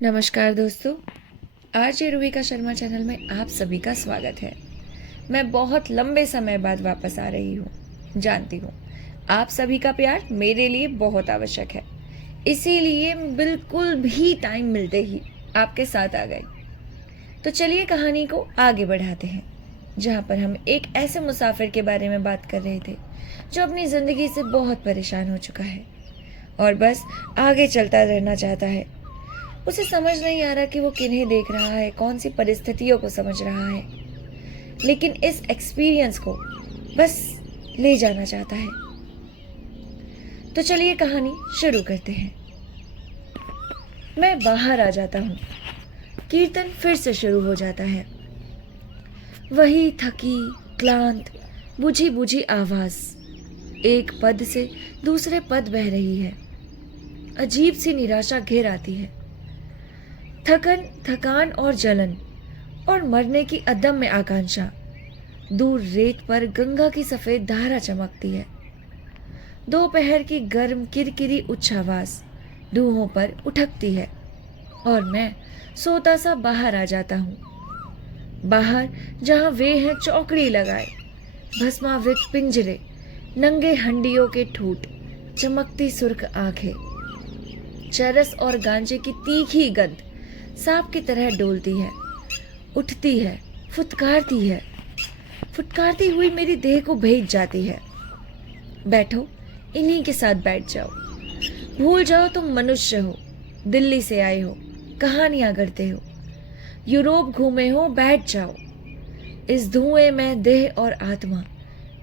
नमस्कार दोस्तों, आज रुबिका शर्मा चैनल में आप सभी का स्वागत है। मैं बहुत लंबे समय बाद वापस आ रही हूँ। जानती हूँ आप सभी का प्यार मेरे लिए बहुत आवश्यक है, इसीलिए बिल्कुल भी टाइम मिलते ही आपके साथ आ गई। तो चलिए कहानी को आगे बढ़ाते हैं, जहाँ पर हम एक ऐसे मुसाफिर के बारे में बात कर रहे थे जो अपनी ज़िंदगी से बहुत परेशान हो चुका है और बस आगे चलता रहना चाहता है। उसे समझ नहीं आ रहा कि वो किन्हें देख रहा है, कौन सी परिस्थितियों को समझ रहा है, लेकिन इस एक्सपीरियंस को बस ले जाना चाहता है। तो चलिए कहानी शुरू करते हैं। मैं बाहर आ जाता हूँ। कीर्तन फिर से शुरू हो जाता है। वही थकी, क्लांत, बुझी बुझी आवाज एक पद से दूसरे पद बह रही है। अजीब सी निराशा घेर आती है। थकान और जलन और मरने की अदम्य आकांक्षा। दूर रेत पर गंगा की सफेद धारा चमकती है। दोपहर की गर्म किरकिरी उच्छ्वास रूहों पर उठकती है और मैं सोता सा बाहर आ जाता हूँ। बाहर जहाँ वे हैं चौकड़ी लगाए, भस्मावृत पिंजरे, नंगे हंडियों के ठूठ, चमकती सुर्ख आंखें, चरस और गांजे की तीखी गंध सांप की तरह डोलती है, उठती है, फुटकारती हुई मेरी देह को भेज जाती है। बैठो, इन्हीं के साथ बैठ जाओ। भूल जाओ तुम मनुष्य हो, दिल्ली से आए हो, कहानियां गढ़ते हो, यूरोप घूमे हो, बैठ जाओ। इस धुएं में देह और आत्मा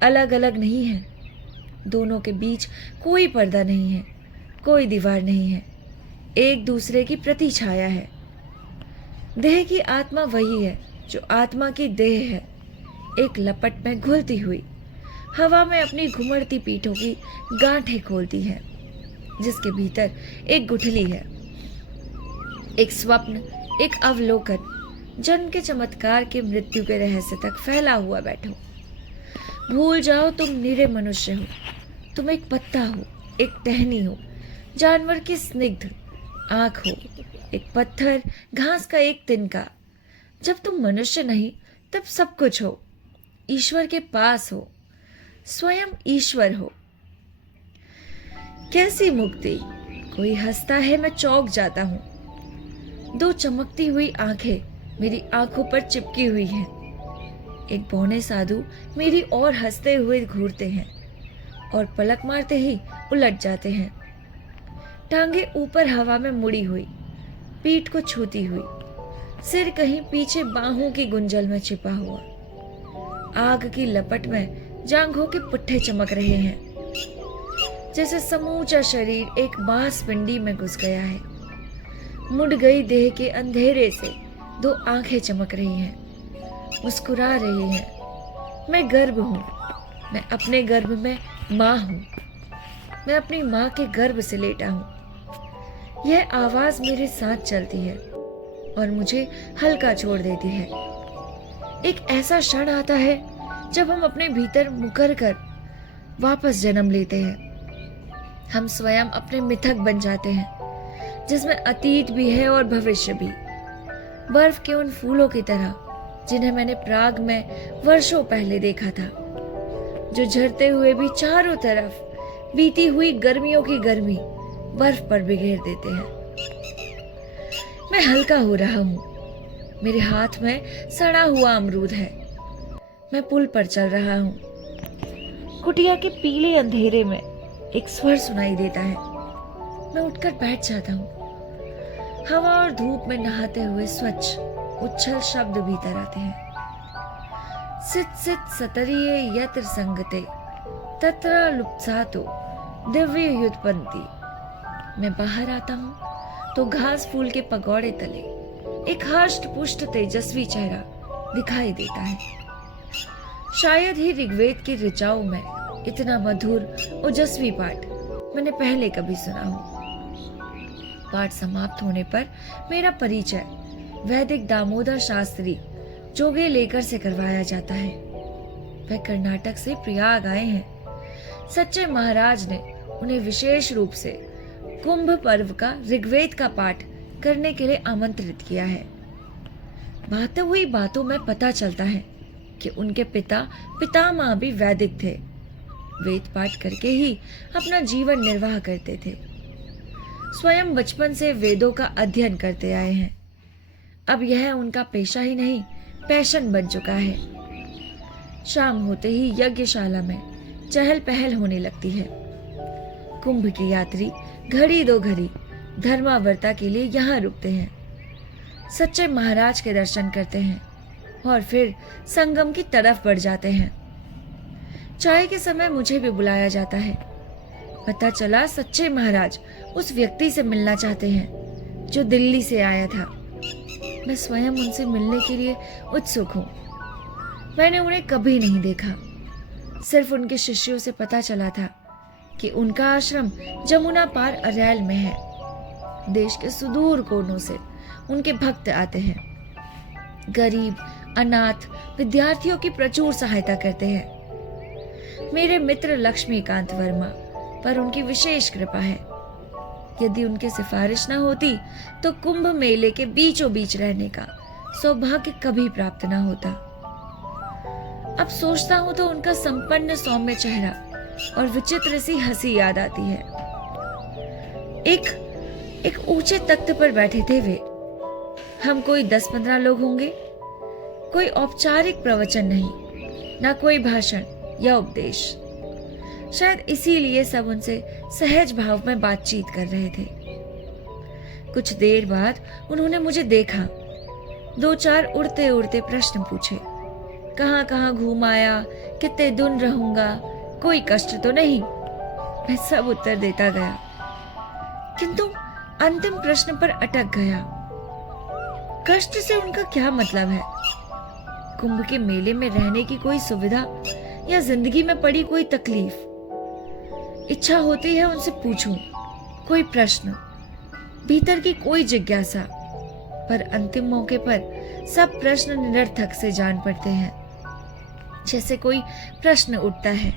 अलग अलग नहीं है। दोनों के बीच कोई पर्दा नहीं है, कोई दीवार नहीं है, एक दूसरे की प्रतिछाया है। देह की आत्मा वही है जो आत्मा की देह है, एक लपट में घुलती हुई हवा में अपनी घुमड़ती पीठों की गांठें खोलती है, जिसके भीतर एक गुठली है, एक स्वप्न, एक अवलोकन, जन्म के चमत्कार के मृत्यु के रहस्य तक फैला हुआ। बैठो, भूल जाओ तुम निरे मनुष्य हो, तुम एक पत्ता हो, एक टहनी हो, जानवर की स्निग्ध आंख हो, एक पत्थर, घास का एक तिनका। जब तुम मनुष्य नहीं तब सब कुछ हो, ईश्वर के पास हो, स्वयं ईश्वर हो। कैसी मुक्ति! कोई हंसता है, मैं चौंक जाता हूं। दो चमकती हुई आंखें मेरी आंखों पर चिपकी हुई हैं। एक बौने साधु मेरी ओर हंसते हुए घूरते हैं और पलक मारते ही उलट जाते हैं। टांगे ऊपर हवा में मुड़ी हुई, पीठ को छूती हुई, सिर कहीं पीछे बाहों की गुंजल में छिपा हुआ। आग की लपट में जांघों के पुट्ठे चमक रहे हैं, जैसे समूचा शरीर एक बांस पिंडी में घुस गया है। मुड़ गई देह के अंधेरे से दो आंखें चमक रही हैं, मुस्कुरा रही हैं। मैं गर्भ हूं, मैं अपने गर्भ में माँ हूं, मैं अपनी माँ के गर्भ से लेटा हूं। यह आवाज मेरे साथ चलती है और मुझे हल्का छोड़ देती है। एक ऐसा क्षण आता है जब हम अपने भीतर मुकर कर वापस जन्म लेते हैं। हम स्वयं अपने मिथक बन जाते हैं, जिसमें अतीत भी है और भविष्य भी। बर्फ के उन फूलों की तरह जिन्हें मैंने प्राग में वर्षों पहले देखा था, जो झरते हुए भी चारों तरफ बीती हुई गर्मियों की गर्मी बर्फ पर बिखेर देते हैं। मैं हल्का हो रहा हूं। मेरे हाथ में सड़ा हुआ अमरूद है। मैं पुल पर चल रहा हूं। कुटिया के पीले अंधेरे में एक स्वर सुनाई देता है। मैं उठकर बैठ जाता हूं। हवा और धूप में नहाते हुए स्वच्छ उच्छल शब्द भीतर आते हैं। सित सित सतरिये यत्र संगते तत्र लुप्सातो दिव्य युत्पन्ति। मैं बाहर आता हूं तो घास फूल के पगौड़े तले एक हष्ट पुष्ट तेजस्वी चेहरा दिखाई देता है। शायद ही ऋग्वेद की ऋचाओं में इतना मधुर ओजस्वी पाठ मैंने पहले कभी सुना हो। पाठ समाप्त होने पर मेरा परिचय वैदिक दामोदर शास्त्री जोगे लेकर से करवाया जाता है। वह कर्नाटक से प्रयाग आए हैं। सच्चे महाराज ने उन्हें विशेष रूप से कुंभ पर्व का ऋग्वेद का पाठ करने के लिए आमंत्रित किया है। बातें हुई बातों में पता चलता है कि उनके पितामह भी वैदिक थे। वेद पाठ करके ही अपना जीवन निर्वाह करते थे। स्वयं बचपन से वेदों का अध्ययन करते आए हैं। अब यह उनका पेशा ही नहीं, पैशन बन चुका है। शाम होते ही यज्ञशाला में चहल पहल होने लगती है। कुंभ के यात्री घड़ी दो घड़ी धर्मावर्ता के लिए यहाँ रुकते हैं, सच्चे महाराज के दर्शन करते हैं और फिर संगम की तरफ बढ़ जाते हैं। चाय के समय मुझे भी बुलाया जाता है। पता चला सच्चे महाराज उस व्यक्ति से मिलना चाहते हैं जो दिल्ली से आया था। मैं स्वयं उनसे मिलने के लिए उत्सुक हूँ। मैंने उन्हें कभी नहीं देखा, सिर्फ उनके शिष्यों से पता चला था कि उनका आश्रम जमुना पार अरैल में है। देश के सुदूर कोनों से उनके भक्त आते हैं। गरीब, अनाथ विद्यार्थियों की प्रचुर सहायता करते हैं। मेरे मित्र लक्ष्मीकांत वर्मा पर उनकी विशेष कृपा है। यदि उनकी सिफारिश न होती तो कुंभ मेले के बीचों बीच रहने का सौभाग्य कभी प्राप्त न होता। अब सोचता हूं तो उनका संपन्न सौम्य चेहरा और विचित्र सी हंसी याद आती है। एक ऊंचे तख्त पर बैठे थे वे। हम कोई 10-15 लोग होंगे। कोई औपचारिक प्रवचन नहीं, ना कोई भाषण या उपदेश। शायद इसीलिए सब उनसे सहज भाव में बातचीत कर रहे थे। कुछ देर बाद उन्होंने मुझे देखा। 2-4 उड़ते उड़ते प्रश्न पूछे। कहाँ कहाँ घूम आया, कितने दिन रहूंगा, कोई कष्ट तो नहीं। मैं सब उत्तर देता गया, किंतु अंतिम प्रश्न पर अटक गया। कष्ट से उनका क्या मतलब है? कुंभ के मेले में रहने की कोई सुविधा या जिंदगी में पड़ी कोई तकलीफ? इच्छा होती है उनसे पूछूं कोई प्रश्न, भीतर की कोई जिज्ञासा, पर अंतिम मौके पर सब प्रश्न निरर्थक से जान पड़ते हैं। जैसे कोई प्रश्न उठता है,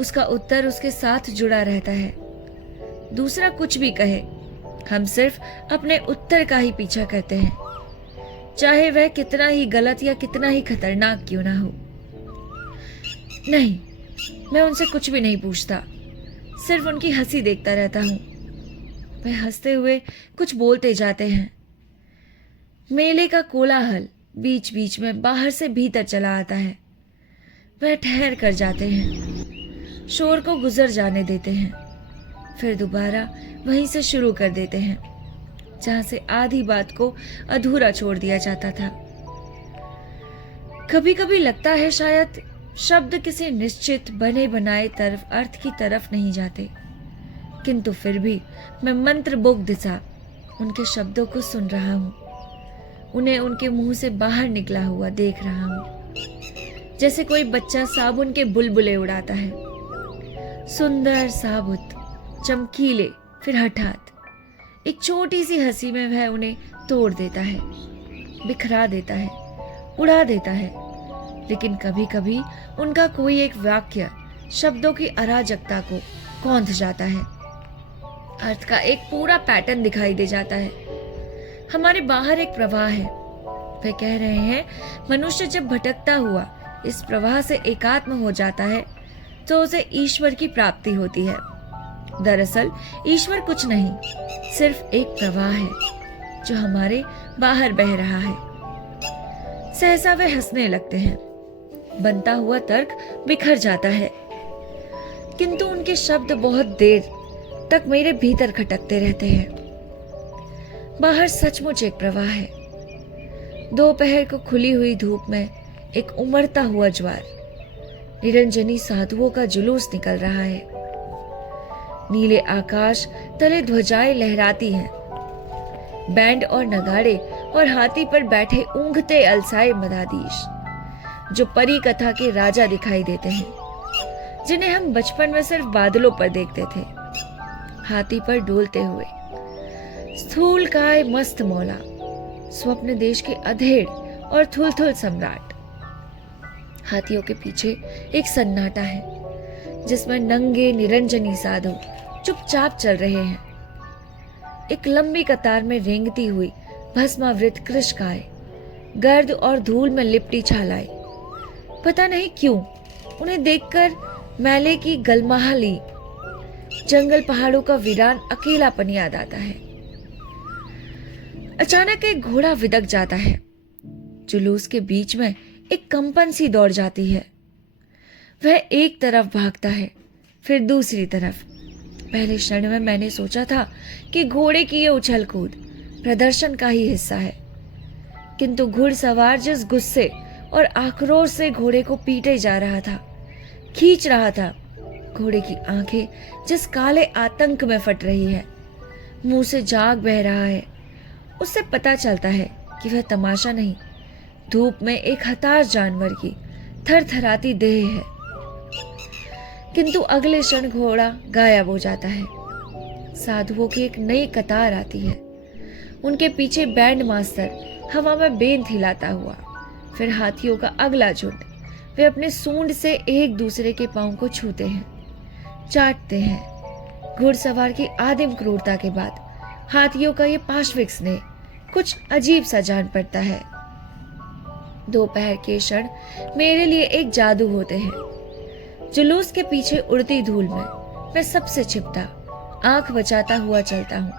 उसका उत्तर उसके साथ जुड़ा रहता है। दूसरा कुछ भी कहे, हम सिर्फ अपने उत्तर का ही पीछा करते हैं, चाहे वह कितना ही गलत या कितना ही खतरनाक क्यों ना हो। नहीं, मैं उनसे कुछ भी नहीं पूछता, सिर्फ उनकी हंसी देखता रहता हूं। वे हंसते हुए कुछ बोलते जाते हैं। मेले का कोलाहल बीच बीच में बाहर से भीतर चला आता है। वह ठहर कर जाते हैं, शोर को गुजर जाने देते हैं, फिर दोबारा वहीं से शुरू कर देते हैं जहां से आधी बात को अधूरा छोड़ दिया जाता था। कभी कभी लगता है शायद शब्द किसी निश्चित बने बनाए तरफ अर्थ की तरफ नहीं जाते, किंतु फिर भी मैं मंत्रमुग्ध सा उनके शब्दों को सुन रहा हूं, उन्हें उनके मुंह से बाहर निकला हुआ देख रहा हूं, जैसे कोई बच्चा साबुन के बुलबुले उड़ाता है। सुंदर, साबुत, चमकीले, फिर हठात एक छोटी सी हंसी में वह उन्हें तोड़ देता है, बिखरा देता है, उड़ा देता है। लेकिन कभी कभी उनका कोई एक वाक्य शब्दों की अराजकता को कौंध जाता है। अर्थ का एक पूरा पैटर्न दिखाई दे जाता है। हमारे बाहर एक प्रवाह है। वे कह रहे हैं, मनुष्य जब भटकता हुआ इस प्रवाह से एकात्म हो जाता है तो उसे ईश्वर की प्राप्ति होती है। दरअसल ईश्वर कुछ नहीं, सिर्फ एक प्रवाह है जो हमारे बाहर बह रहा है। सहसा वे हंसने लगते हैं। बनता हुआ तर्क बिखर जाता है, किंतु उनके शब्द बहुत देर तक मेरे भीतर खटकते रहते हैं। बाहर सचमुच एक प्रवाह है। दोपहर को खुली हुई धूप में एक उमड़ता हुआ ज्वार, निरंजनी साधुओं का जुलूस निकल रहा है। नीले आकाश तले ध्वजाएं लहराती हैं। बैंड और नगाड़े और हाथी पर बैठे ऊँघते अलसाए मदाधीश, जो परी कथा के राजा दिखाई देते हैं, जिन्हें हम बचपन में सिर्फ बादलों पर देखते थे, हाथी पर डोलते हुए। स्थूल काय मस्त मौला, स्वप्न देश के अधेड़ और थुलथुल सम्राट। हाथियों के पीछे एक सन्नाटा है जिसमें नंगे निरंजनी साधु चुपचाप चल रहे हैं। एक लंबी कतार में रेंगती हुई भस्मावृत कृष्णकाय, गर्द और धूल में लिपटी छालाएं। पता नहीं क्यों उन्हें देखकर मैले की गलमाहली, जंगल पहाड़ों का वीरान अकेलापन याद आता है। अचानक एक घोड़ा विदक जाता है। जुलूस के बीच में एक कंपन सी दौड़ जाती है। वह एक तरफ भागता है, फिर दूसरी तरफ। पहले क्षण में मैंने सोचा था कि घोड़े की ये उछल कूद प्रदर्शन का ही हिस्सा है, किंतु घुड़सवार जिस गुस्से और आक्रोश से घोड़े को पीटे जा रहा था, खींच रहा था, घोड़े की आंखें जिस काले आतंक में फट रही है, मुंह से झाग बह रहा है, उससे पता चलता है कि वह तमाशा नहीं, धूप में एक हताश जानवर की थरथराती देह है। किंतु अगले क्षण घोड़ा गायब हो जाता है। साधुओं की एक नई कतार आती है। उनके पीछे बैंड मास्टर हवा में बेंत हिलाता हुआ, फिर हाथियों का अगला झुंड। वे अपने सूंड से एक दूसरे के पांव को छूते हैं, चाटते हैं। घुड़सवार की आदिम क्रूरता के बाद हाथियों का ये पाशविक स्नेह कुछ अजीब सा जान पड़ता है। दोपहर के क्षण मेरे लिए एक जादू होते हैं। जुलूस के पीछे उड़ती धूल में मैं सबसे छिपता, आंख बचाता हुआ चलता हूँ।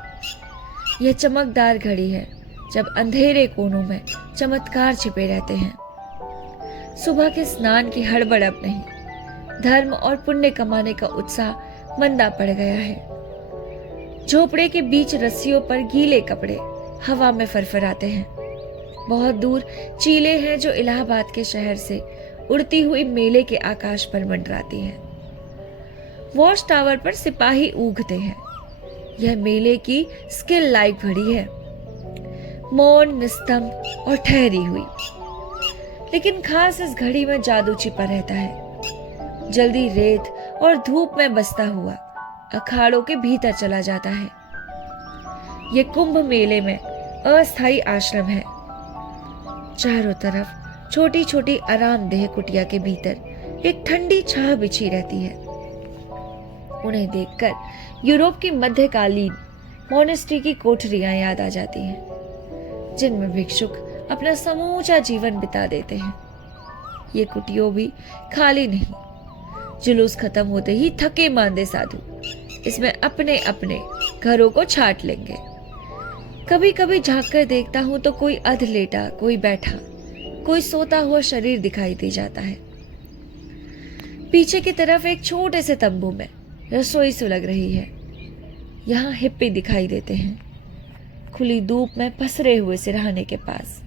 यह चमकदार घड़ी है जब अंधेरे कोनों में चमत्कार छिपे रहते हैं। सुबह के स्नान की हड़बड़ अब नहीं। धर्म और पुण्य कमाने का उत्साह मंदा पड़ गया है। झोपड़े के बीच रस्सियों पर गीले कपड़े हवा में फरफराते हैं। बहुत दूर चीलें हैं जो इलाहाबाद के शहर से उड़ती हुई मेले के आकाश पर मंडराती हैं। वॉच टावर पर सिपाही ऊगते हैं। यह मेले की स्किल लाइफ घड़ी है, मौन, निस्तंभ और ठहरी हुई। लेकिन खास इस घड़ी में जादू छिपा रहता है। जल्दी रेत और धूप में बसता हुआ अखाड़ों के भीतर चला जाता है। यह कुंभ मेले में अस्थायी आश्रम है। चारों तरफ छोटी छोटी आरामदेह कुटिया के भीतर एक ठंडी छाह बिछी रहती है। उन्हें देखकर यूरोप की मध्यकालीन मोनेस्ट्री की कोठरियां याद आ जाती हैं, जिनमें भिक्षुक अपना समूचा जीवन बिता देते हैं। ये कुटिया भी खाली नहीं। जुलूस खत्म होते ही थके मांदे साधु इसमें अपने अपने घरों को छाट लेंगे। कभी कभी झांक कर देखता हूं तो कोई अध लेटा, कोई बैठा, कोई सोता हुआ शरीर दिखाई दे जाता है। पीछे की तरफ एक छोटे से तंबू में रसोई सुलग रही है। यहाँ हिप्पी दिखाई देते हैं। खुली धूप में पसरे हुए सिरहाने के पास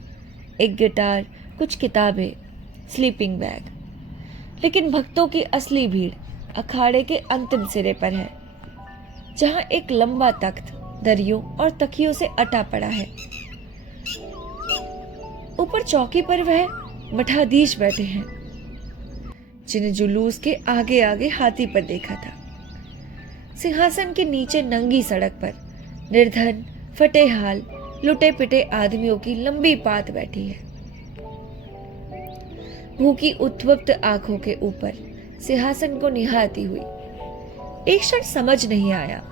एक गिटार, कुछ किताबें, स्लीपिंग बैग। लेकिन भक्तों की असली भीड़ अखाड़े के अंतिम सिरे पर है, जहां एक लंबा तख्त दरियों और तकियों से अटा पड़ा है। ऊपर चौकी पर वह मठाधीश बैठे हैं, जिन्हें जुलूस के आगे आगे हाथी पर देखा था। सिंहासन के नीचे नंगी सड़क पर निर्धन, फटे हाल, लुटे पिटे आदमियों की लंबी पात बैठी है। भूखी उत्वप्त आंखों के ऊपर सिंहासन को निहारती हुई। एक क्षण समझ नहीं आया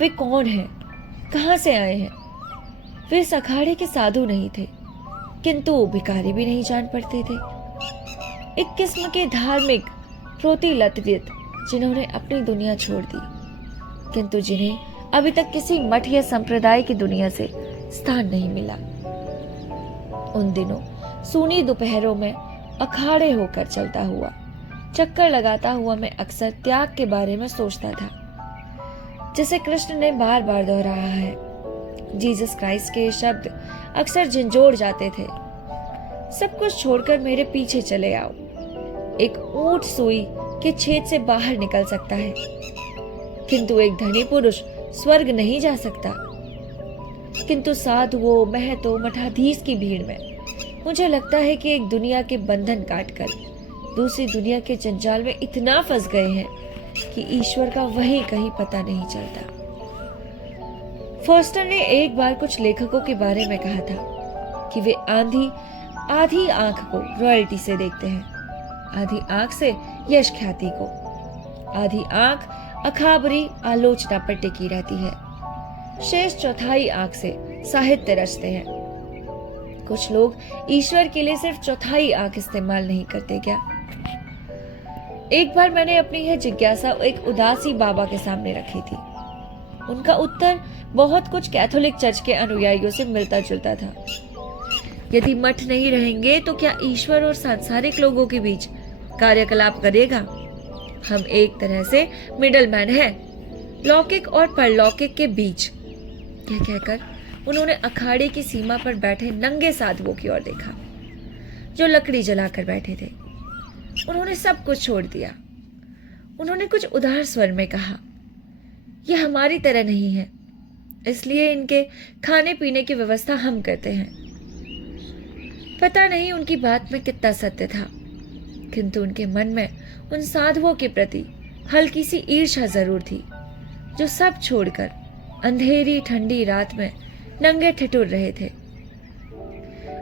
वे कौन हैं, कहां से आए हैं। वे इस अखाड़े के साधु नहीं थे, किंतु भिखारी भी नहीं जान पड़ते थे। एक किस्म के धार्मिक प्रोतिलतवित जिन्होंने अपनी दुनिया छोड़ दी, किंतु जिन्हें अभी तक किसी मठ या संप्रदाय की दुनिया से स्थान नहीं मिला। उन दिनों सूनी दोपहरों में अखाड़े होकर चलता हुआ, चक्कर लगाता हुआ मैं अक्सर त्याग के बारे में सोचता था, जिसे कृष्ण ने बार बार दोहराया है। जीसस क्राइस्ट के शब्द अक्सर झंझोड़ जाते थे, सब कुछ छोड़कर मेरे पीछे चले आओ। एक ऊंट सुई के छेद से बाहर निकल सकता है, किंतु एक धनी पुरुष स्वर्ग नहीं जा सकता। किंतु साधुओं, महतों, मठाधीश की भीड़ में मुझे लगता है कि एक दुनिया के बंधन काटकर दूसरी दुनिया के जंजाल में इतना फंस गए हैं कि ईश्वर का वहीं कहीं पता नहीं चलता। फॉस्टर ने एक बार कुछ लेखकों के बारे में कहा था कि वे आधी आंख को रॉयल्टी से देखते हैं, आधी आंख से यश ख्याति को, आधी आंख अखाबरी आलोचना पर टिकी रहती है। शेष चौथाई आंख से साहित्य रचते हैं। कुछ लोग ईश्वर के लिए सिर्फ चौथाई आंख इस्तेमाल नहीं करते क्या? एक बार मैंने अपनी यह जिज्ञासा एक उदासी बाबा के सामने रखी थी। उनका उत्तर बहुत कुछ कैथोलिक चर्च के अनुयायियों से मिलता जुलता था। यदि मठ नहीं रहेंगे तो क्या ईश्वर और सांसारिक लोगों के बीच कार्यकलाप करेगा? हम एक तरह से मिडलमैन हैं, लौकिक और परलौकिक के बीच। यह कहकर उन्होंने अखाड़े की सीमा पर बैठे नंगे साधुओं की ओर देखा, जो लकड़ी जलाकर बैठे थे। उन्होंने सब कुछ छोड़ दिया। उन्होंने कुछ उदार स्वर में कहा, यह हमारी तरह नहीं है, इसलिए इनके खाने पीने की व्यवस्था हम करते हैं। पता नहीं उनकी बात में कितना सत्य था, किंतु उनके मन में उन साधुओं के प्रति हल्की सी ईर्ष्या जरूर थी, जो सब छोड़कर अंधेरी ठंडी रात में नंगे ठिठुर रहे थे।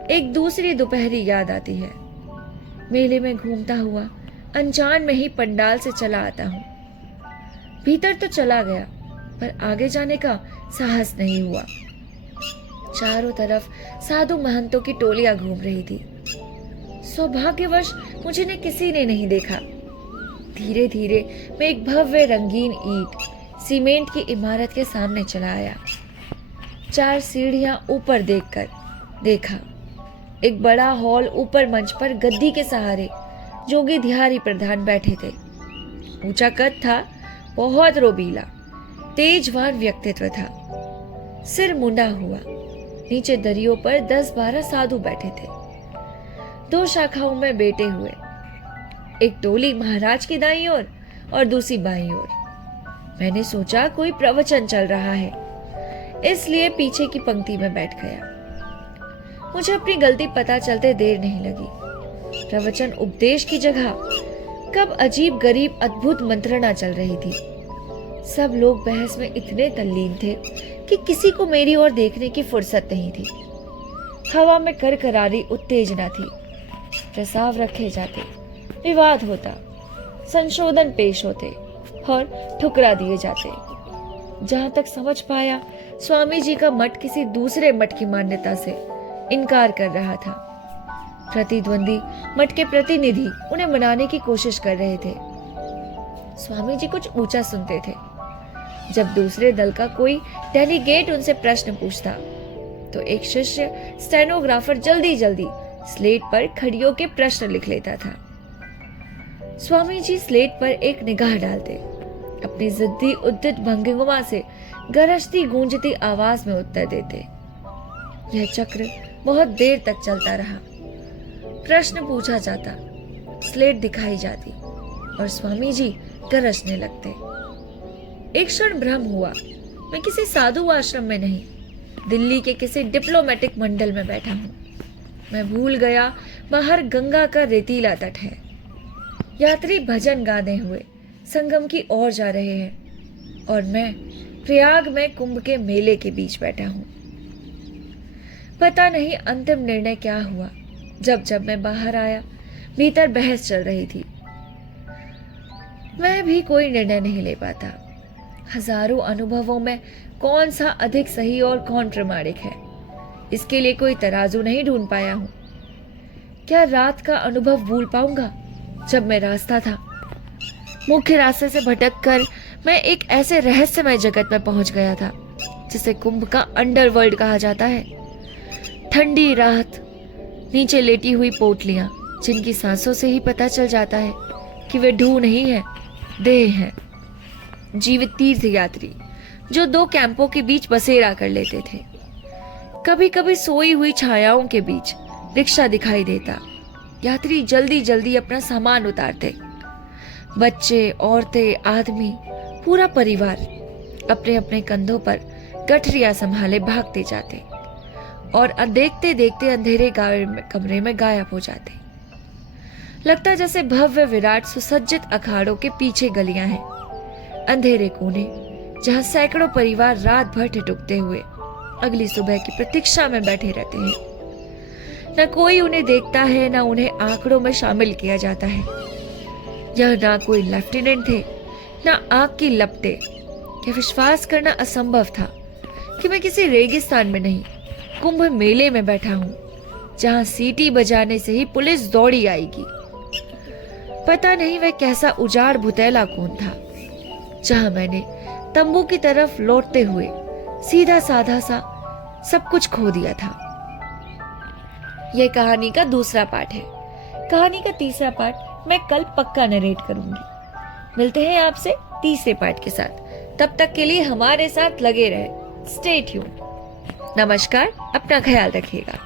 एक दूसरी दोपहरी याद आती है। मेले में घूमता हुआ अनजान में ही पंडाल से चला आता हूँ। भीतर तो चला गया, पर आगे जाने का साहस नहीं हुआ। चारों तरफ साधु महंतों की टोलियां घूम रही थी। सौभाग्यवश मुझे ने किसी ने नहीं देखा। धीरे धीरे मैं एक भव्य रंगीन ईंट सीमेंट की इमारत के सामने चला आया। 4 सीढ़ियां ऊपर देखा। एक बड़ा हॉल, ऊपर मंच पर गद्दी के सहारे जोगी धियारी प्रधान बैठे थे। ऊंचा कद था, बहुत रोबीला, तेजवान व्यक्तित्व था। सिर मुंडा हुआ। नीचे दरियों पर 10-12 साधु बैठे थे, 2 शाखाओं में बैठे हुए। एक टोली महाराज की दाईं ओर और दूसरी बाईं ओर। मैंने सोचा कोई प्रवचन चल रहा है, इसलिए पीछे की पंक्ति में बैठ गया। मुझे अपनी गलती पता चलते देर नहीं लगी। प्रवचन उपदेश की जगह कब अजीब गरीब अद्भुत मंत्रणा चल रही थी। सब लोग बहस में इतने तल्लीन थे कि किसी को मेरी ओर देखने की फुर्सत नहीं थी। हवा में करकरारी उत्तेजना थी। प्रस्ताव रखे जाते, विवाद होता, संशोधन पेश होते और ठुकरा दिए जाते। जहां तक समझ पाया, स्वामी जी का मठ किसी दूसरे मठ की मान्यता से इनकार कर रहा था। प्रतिद्वंदी मठ के प्रतिनिधि उन्हें मनाने की कोशिश कर रहे थे। स्वामी जी कुछ ऊंचा सुनते थे। जब दूसरे दल का कोई डेलीगेट उनसे प्रश्न पूछता, तो एक शिष्य स्टेनोग्राफर जल्दी जल्दी स्लेट पर खड़ियों के प्रश्न लिख लेता था। स्वामी जी स्लेट पर एक निगाह डालते, अपनी जिद्दी उद्यत भंगिमा से गरजती गूंजती आवाज में उत्तर देते। यह चक्र बहुत देर तक चलता रहा। प्रश्न पूछा जाता, स्लेट दिखाई जाती और स्वामी जी गरजने लगते। एक क्षण भ्रम हुआ। मैं किसी साधु आश्रम में नहीं, दिल्ली के किसी डिप्लोमेटिक मंडल में बैठा हूँ। मैं भूल गया बाहर गंगा का रेतीला तट है। यात्री भजन गाने हुए संगम की ओर जा रहे हैं और मैं प्रयाग में कुंभ के मेले के बीच बैठा हूँ। पता नहीं अंतिम निर्णय क्या हुआ। जब मैं बाहर आया, भीतर बहस चल रही थी। मैं भी कोई निर्णय नहीं ले पाता। हजारों अनुभवों में कौन सा अधिक सही और कौन प्रमाणिक है, इसके लिए कोई तराजू नहीं ढूंढ पाया हूं। क्या रात का अनुभव भूल पाऊंगा जब मैं रास्ता था? मुख्य रास्ते से भटककर मैं एक ऐसे रहस्यमय जगत में पहुंच गया था जिसे कुंभ का अंडरवर्ल्ड कहा जाता है। ठंडी रात, नीचे लेटी हुई पोटलियां, जिनकी सांसों से ही पता चल जाता है कि वे ढूंढ नहीं है, देह है। जीवित तीर्थ यात्री जो 2 कैंपों के बीच बसेरा कर लेते थे। कभी कभी सोई हुई छायाओं के बीच रिक्शा दिखाई देता। यात्री जल्दी जल्दी अपना सामान उतारते। बच्चे, औरतें, आदमी, पूरा परिवार अपने अपने कंधों पर गठरियां संभाले भागते जाते और देखते देखते अंधेरे कमरे में गायब हो जाते। लगता जैसे भव्य विराट सुसज्जित अखाड़ों के पीछे गलियां हैं, अंधेरे कोने जहां सैकड़ों परिवार रात भर ठिठुकते हुए अगली सुबह की प्रतीक्षा में बैठे रहते हैं। न कोई उन्हें देखता है, न उन्हें आंकड़ों में शामिल किया जाता है। यह ना कोई लेफ्टिनेंट थे, न आग की लपटें। यह विश्वास करना असंभव था कि मैं किसी रेगिस्तान में नहीं, कुंभ मेले में बैठा हूँ, जहाँ सीटी बजाने से ही पुलिस दौड़ी आएगी। पता नहीं वह कैसा उजाड़ भुतैला कौन था, जहाँ मैंने तंबू की तरफ लौटते हुए सीधा साधा सा सब कुछ खो दिया था। यह कहानी का दूसरा पार्ट है। कहानी का तीसरा पार्ट मैं कल पक्का नरेट करूंगी। मिलते हैं आपसे तीसरे पार्ट के साथ। तब तक के लिए हमारे साथ लगे रहे। Stay tune. नमस्कार, अपना ख्याल रखिएगा।